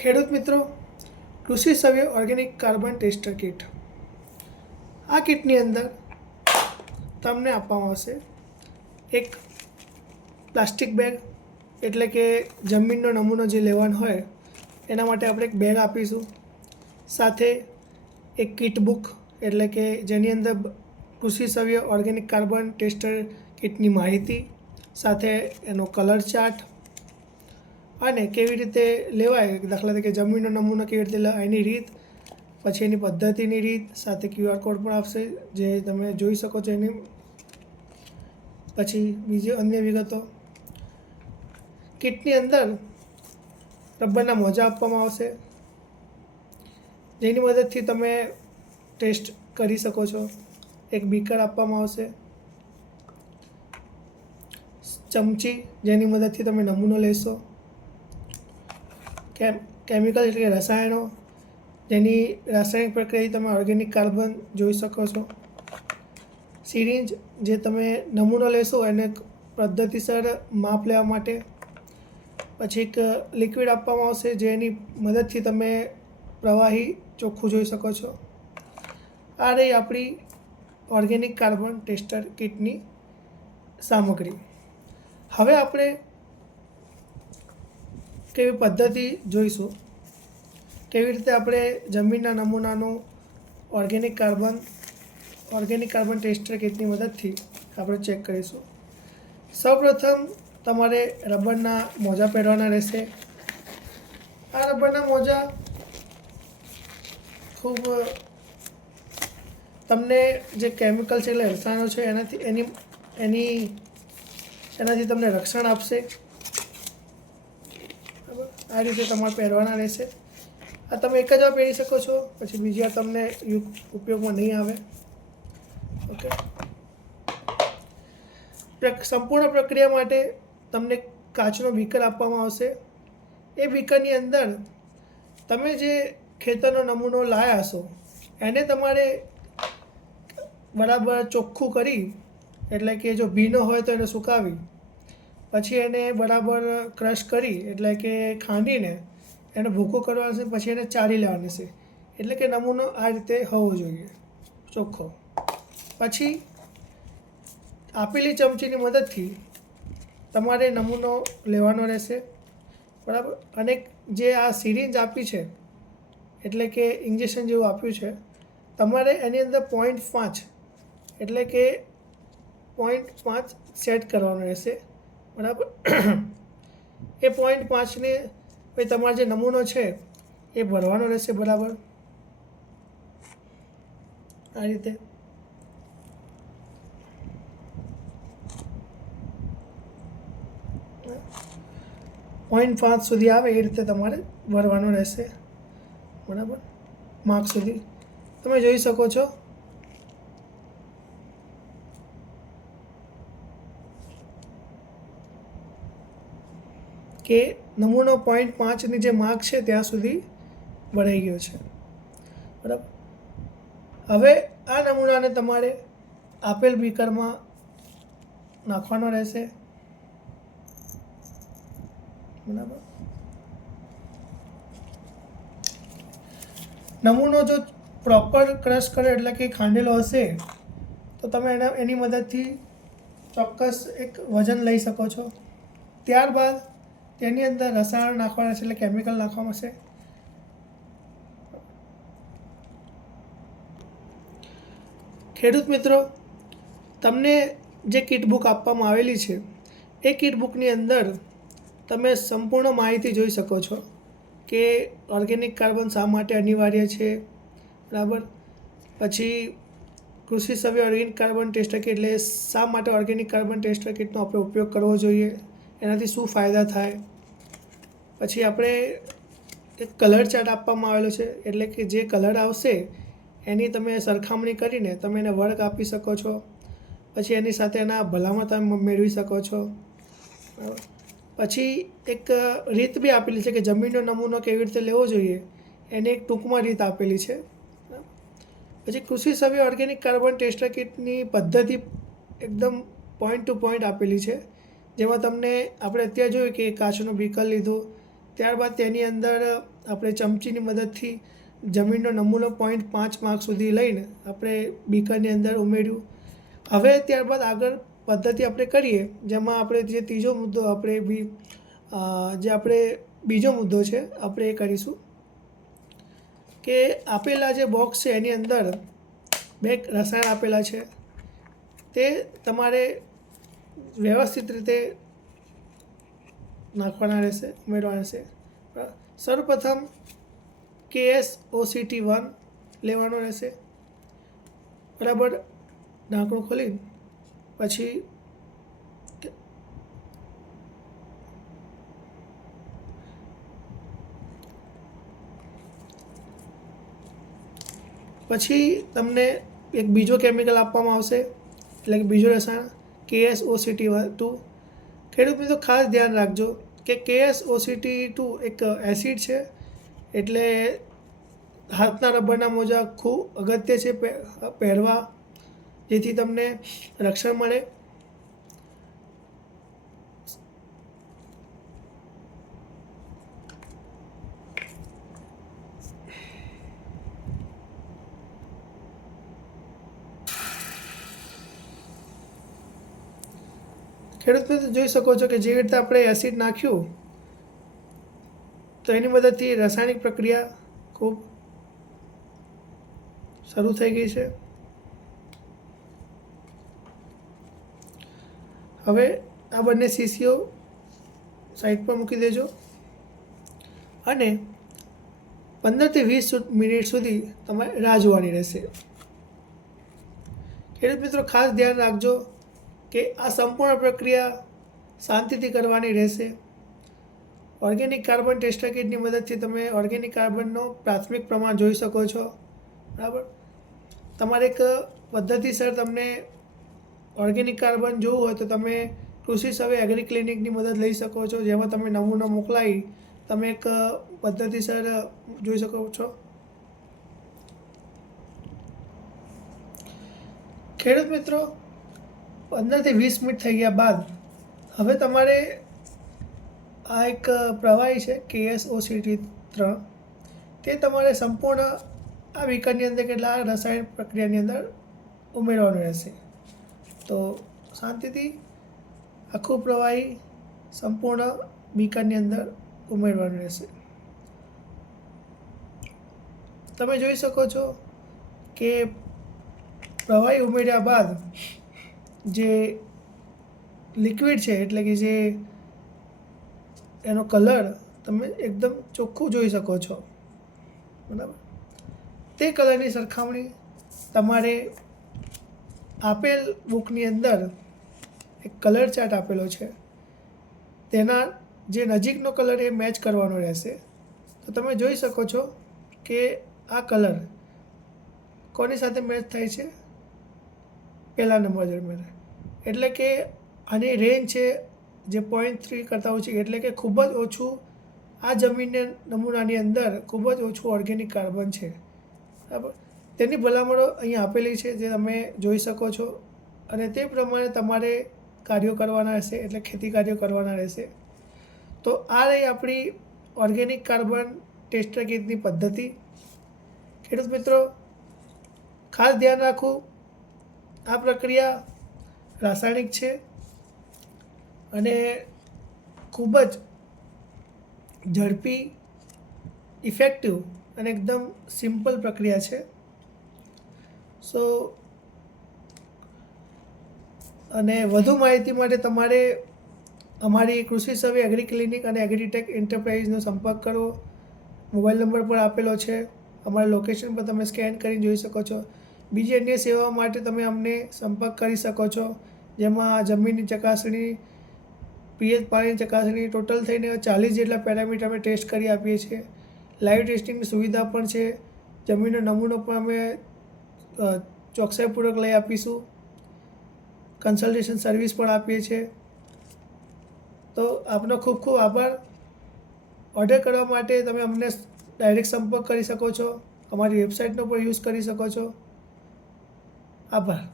ખેડૂત મિત્રો, કૃષિ સવ્ય ઓર્ગેનિક કાર્બન ટેસ્ટર કિટ. આ કિટની અંદર તમને આપવામાં આવશે એક પ્લાસ્ટિક બેગ, એટલે કે જમીનનો નમૂનો જે લેવાનો હોય એના માટે આપણે એક બેગ આપીશું. સાથે એક કિટ બુક, એટલે કે જેની અંદર કૃષિ સવ્ય ઓર્ગેનિક કાર્બન ટેસ્ટર કિટની માહિતી, સાથે એનો કલર ચાર્ટ અને કેવી રીતે લેવાય, દાખલા તરીકે જમીનનો નમૂનો કેવી રીતે લેવાય એની રીત, પછી એની પદ્ધતિની રીત, સાથે QR કોડ પણ આપશે જે તમે જોઈ શકો છો એની. પછી બીજી અન્ય વિગતો. કિટની અંદર રબરના મોજા આપવામાં આવશે જેની મદદથી તમે ટેસ્ટ કરી શકો છો. એક બીકર આપવામાં આવશે, ચમચી જેની મદદથી તમે નમૂનો લેશો, કેમિકલ એટલે કે રસાયણો જેની રાસાયણિક પ્રક્રિયાથી તમે ઓર્ગેનિક કાર્બન જોઈ શકો છો, સિરિંજ જે તમે નમૂનો લેશો એને પદ્ધતિસર માપ લેવા માટે, પછી એક લિક્વિડ આપવામાં આવશે જેની મદદથી તમે પ્રવાહી ચોખ્ખું જોઈ શકો છો. આ રહી આપણી ઓર્ગેનિક કાર્બન ટેસ્ટર કિટની સામગ્રી. હવે આપણે કેવી પદ્ધતિ જોઈશું, કેવી રીતે આપણે જમીનના નમૂનાનું ઓર્ગેનિક કાર્બન ટેસ્ટર કિટની મદદથી આપણે ચેક કરીશું. સૌપ્રથમ તમારે રબરના મોજા પહેરવાના રહેશે. આ રબરના મોજા ખૂબ તમને જે કેમિકલ છે એટલે રસાયણો છે એનાથી તમને રક્ષણ આપશે. આ રીતે તમારે પહેરવાના રહેશે. આ તમે એક જ વાર પહેરી શકો છો, પછી બીજી વાર તમને ઉપયોગમાં નહીં આવે. ઓકે. સંપૂર્ણ પ્રક્રિયા માટે તમને કાચનો બીકર આપવામાં આવશે. એ બીકરની અંદર તમે જે ખેતરનો નમૂનો લાવ્યા હશો એને તમારે બરાબર ચોખ્ખું કરી, એટલે કે જો ભીનો હોય તો એને સુકાવી, પછી એને બરાબર ક્રશ કરી, એટલે કે ખાંડીને એને ભૂકો કરવાનો છે, પછી એને ચાળી લેવાની છે. એટલે કે નમૂનો આ રીતે હોવો જોઈએ ચોખ્ખો. પછી આપેલી ચમચીની મદદથી તમારે નમૂનો લેવાનો રહેશે, બરાબર. અને જે આ સિરિંજ આપી છે, એટલે કે ઇન્જેક્શન જેવું આપ્યું છે, તમારે એની અંદર 0.5 એટલે કે 0.5 સેટ કરવાનો રહેશે, બરાબર. એ 0.5ને પછી તમારો જે નમૂનો છે એ ભરવાનો રહેશે, બરાબર. આ રીતે 0.5 સુધી આવે એ રીતે તમારે ભરવાનો રહેશે, બરાબર. માર્ક સુધી તમે જોઈ શકો છો. કે નમૂનો 0.5ની જે માર્ક છે ત્યાં સુધી ભરાઈ ગયો છે, બરાબર. હવે આ નમૂનાને તમારે આપેલ બીકરમાં નાખવાનો રહેશે, બરાબર. નમૂનો જો પ્રોપર ક્રશ કરે એટલે કે ખાંડેલો હશે તો તમે એની મદદથી ચોક્કસ એક વજન લઈ શકો છો. ત્યારબાદ તેની અંદર રસાયણ નાખવાના છે, એટલે કેમિકલ નાખવામાં છે. ખેડૂત મિત્રો, તમને જે કિટ બુક આપવામાં આવેલી છે એ કિટ બુકની અંદર તમે સંપૂર્ણ માહિતી જોઈ શકો છો કે ઓર્ગેનિક કાર્બન શા માટે અનિવાર્ય છે, બરાબર. પછી કૃષિ સવ્ય ઓર્ગેનિક કાર્બન ટેસ્ટર કિટ એટલે શા માટે ઓર્ગેનિક કાર્બન ટેસ્ટર કિટનો આપણે ઉપયોગ કરવો જોઈએ, એનાથી શું ફાયદા થાય. પછી આપણે એક કલર ચાર્ટ આપવામાં આવેલો છે, એટલે કે જે કલર આવશે એની તમે સરખામણી કરીને તમે એને વર્ગ આપી શકો છો. પછી એની સાથે એના ભલામણ તમે મેળવી શકો છો. પછી એક રીત બી આપેલી છે કે જમીનનો નમૂનો કેવી રીતે લેવો જોઈએ એની એક ટૂંકમાં રીત આપેલી છે. પછી કૃષિ સવ્ય ઓર્ગેનિક કાર્બન ટેસ્ટર કિટની પદ્ધતિ એકદમ પોઈન્ટ ટુ પોઈન્ટ આપેલી છે, જેમાં તમને આપણે અત્યારે જોયું કે કાચનું બીકર લીધું, ત્યારબાદ તેની અંદર આપણે ચમચીની મદદથી જમીનનો નમૂનો 0.5 માર્ક સુધી લઈને આપણે બીકરની અંદર ઉમેર્યું. હવે ત્યારબાદ આગળ પદ્ધતિ આપણે કરીએ, જેમાં આપણે જે ત્રીજો મુદ્દો આપણે બીજો મુદ્દો છે આપણે એ કરીશું કે આપેલા જે બોક્સ છે એની અંદર 2 રસાયણ આપેલા છે, તે તમારે વ્યવસ્થિત રીતે નાખવાના રહેશે, ઉમેરવાના રહેશે. સર્વપ્રથમ KSOCT1 લેવાનો રહેશે. બરાબર, ઢાંકણું ખોલી પછી તમને એક બીજો કેમિકલ આપવામાં આવશે, એટલે કે બીજો રસાયણ KSOCT2. ખેડૂત મિત્રો ખાસ ધ્યાન રાખજો કે KSOCT2 એક એસિડ છે, એટલે હાથના રબરના મોજા ખૂબ અગત્ય છે પહેરવા, જેથી તમને રક્ષણ મળે. ખેડૂત મિત્રો જોઈ શકો છો કે જે રીતે આપણે એસિડ નાખ્યું તો એની મદદથી રાસાયણિક પ્રક્રિયા ખૂબ શરૂ થઈ ગઈ છે. હવે આ બંને શીશીઓ સાઈડ પર મૂકી દેજો અને 15 થી 20 મિનિટ સુધી તમારે રાહ જોવાની રહેશે. ખેડૂત મિત્રો ખાસ ધ્યાન રાખજો કે આ સંપૂર્ણ પ્રક્રિયા શાંતિથી કરવાની રહેશે. ઓર્ગેનિક કાર્બન ટેસ્ટર કિટની મદદથી તમે ઓર્ગેનિક કાર્બનનો પ્રાથમિક પ્રમાણ જોઈ શકો છો. બરાબર, તમારે એક પદ્ધતિસર તમને ઓર્ગેનિક કાર્બન જોવું હોય તો તમે કૃષિ સર્વે એગ્રી ક્લિનિકની મદદ લઈ શકો છો, જેમાં તમે નમૂનો મોકલાવી તમે એક પદ્ધતિસર જોઈ શકો છો. ખેડૂત મિત્રો 15 થી 20 મિનિટ થઈ ગયા બાદ હવે તમારે આ એક પ્રવાહી છે KSOCT3, તે તમારે સંપૂર્ણ આ બીકરની અંદર કેટલા રસાયણ પ્રક્રિયાની અંદર ઉમેરવાનું રહેશે. તો શાંતિથી આખું પ્રવાહી સંપૂર્ણ બીકરની અંદર ઉમેરવાનું રહેશે. તમે જોઈ શકો છો કે પ્રવાહી ઉમેર્યા બાદ જે લિક્વિડ છે, એટલે કે જે એનો કલર તમે એકદમ ચોખ્ખું જોઈ શકો છો. બરાબર, તે કલરની સરખામણી તમારે આપેલ બુકની અંદર એક કલર ચાર્ટ આપેલો છે, તેના જે નજીકનો કલર એ મેચ કરવાનો રહેશે. તો તમે જોઈ શકો છો કે આ કલર કોની સાથે મેચ થાય છે, પહેલા નંબર દરમિયાન, એટલે કે આની રેન્જ છે જે 0.3 કરતાં ઓછી, એટલે કે ખૂબ જ ઓછું આ જમીનના નમૂનાની અંદર ખૂબ જ ઓછું ઓર્ગેનિક કાર્બન છે. બરાબર, તેની ભલામણો અહીં આપેલી છે જે તમે જોઈ શકો છો અને તે પ્રમાણે તમારે કાર્યો કરવાના રહેશે, એટલે ખેતી કાર્યો કરવાના રહેશે. તો આ રહી આપણી ઓર્ગેનિક કાર્બન ટેસ્ટર કિટની પદ્ધતિ. ખેડૂત મિત્રો ખાસ ધ્યાન રાખવું, આ પ્રક્રિયા રાસાયણિક છે અને ખૂબ જ ઝડપી, ઇફેક્ટિવ અને એકદમ સિમ્પલ પ્રક્રિયા છે. અને વધુ માહિતી માટે તમારે અમારી કૃષિ સર્વે એગ્રી ક્લિનિક અને એગ્રીટેક એન્ટરપ્રાઇઝનો સંપર્ક કરો. મોબાઈલ નંબર પર આપેલો છે, અમારા લોકેશન પર તમે સ્કેન કરીને જોઈ શકો છો. બીજી અન્ય સેવાઓ માટે તમે અમને સંપર્ક કરી શકો છો, જેમાં જમીનની ચકાસણી, પીએચ પાણીની ચકાસણી, ટોટલ થઈને 40 જેટલા પેરામીટર અમે ટેસ્ટ કરી આપીએ છીએ. લાઈવ ટેસ્ટિંગની સુવિધા પણ છે. જમીનનો નમૂનો પણ અમે ચોકસાઈપૂર્વક લઈ આપીશું. કન્સલ્ટેશન સર્વિસ પણ આપીએ છીએ. તો આપનો ખૂબ ખૂબ આભાર. ઓર્ડર કરવા માટે તમે અમને ડાયરેક્ટ સંપર્ક કરી શકો છો, અમારી વેબસાઇટનો પણ યુઝ કરી શકો છો. આભાર.